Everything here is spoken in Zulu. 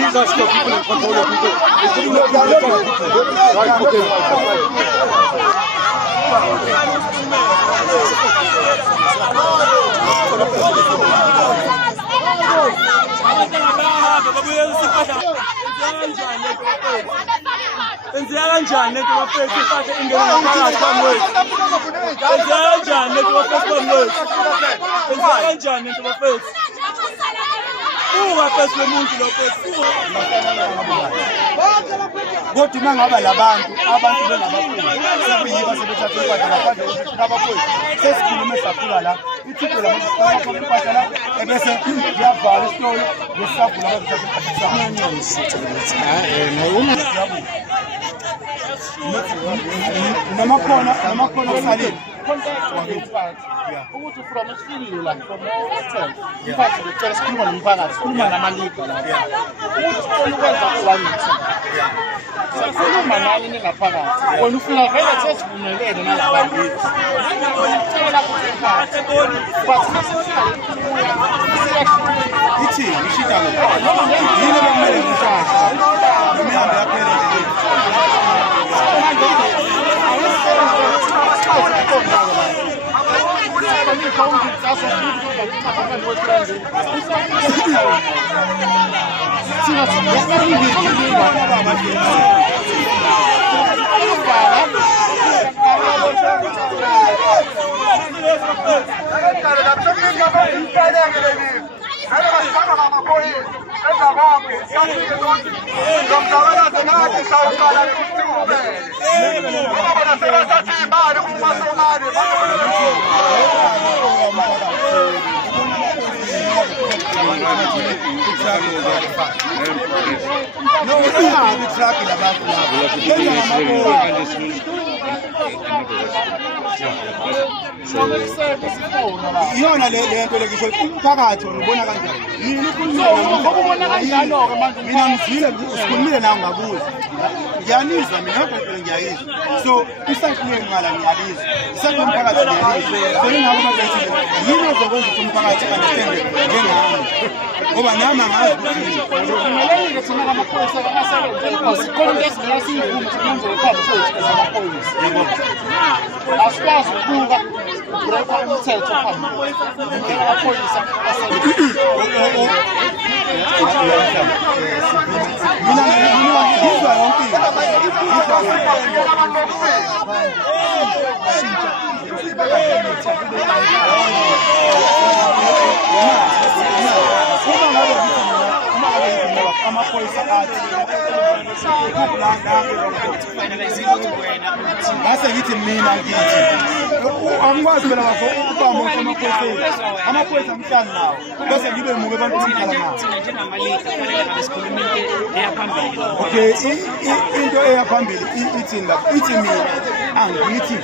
These are still people in control of people. Right, okay. Kodwa mangaba labantu bengabafundi sekuyiba sebethathe impahla ngaphandle kokuthi abafundi sesikhulume safika la ithipho labantu impahla la ebese kuyavala isitolo ngesavula namakhono osalile ukuthi from isifilile la from hotel imphathi ngicela sikhuluma nomphakathi sikhuluma namaliga la ukuthi sifuna ukwenza planning sikhuluma nani ningaphakathi wena ufuna vele sesivumelene nalabantu ngicela ithi ishidalo yini bamele ngishasha nomyanda yaphela iyona le nto lekisho umphakathi ubona kanjani yini ukubona kanjalo ke manje mina ngizile usikhulumile nawe ngakuza ngiyanizwa mina kodwa ngiyayizwa so isakhuleni ngala ngiyalizwa isakho umphakathi ngiyalizwa so ingakho manje yini ozokwenza ukuthi umphakathi understand ngengami ngoba nami angazi ukuthi kumelekile thina kamaphoyisa kamasebenzi sikhona into esingasiyivuma siyenze ekhaya sethu zamaphoyisa yebo asikwazi ukubuka break umthetho phambili amaphoyisa mina ngizwa yonke amaphoyisa athi ngase ngithi mina ngithi angikwazi phela ngafo ukubamba amaphoyisa mhlanje nawo bese ngibe muke abantu ngikhala nawo okay into eyaphambili ithi la ithi mina angithi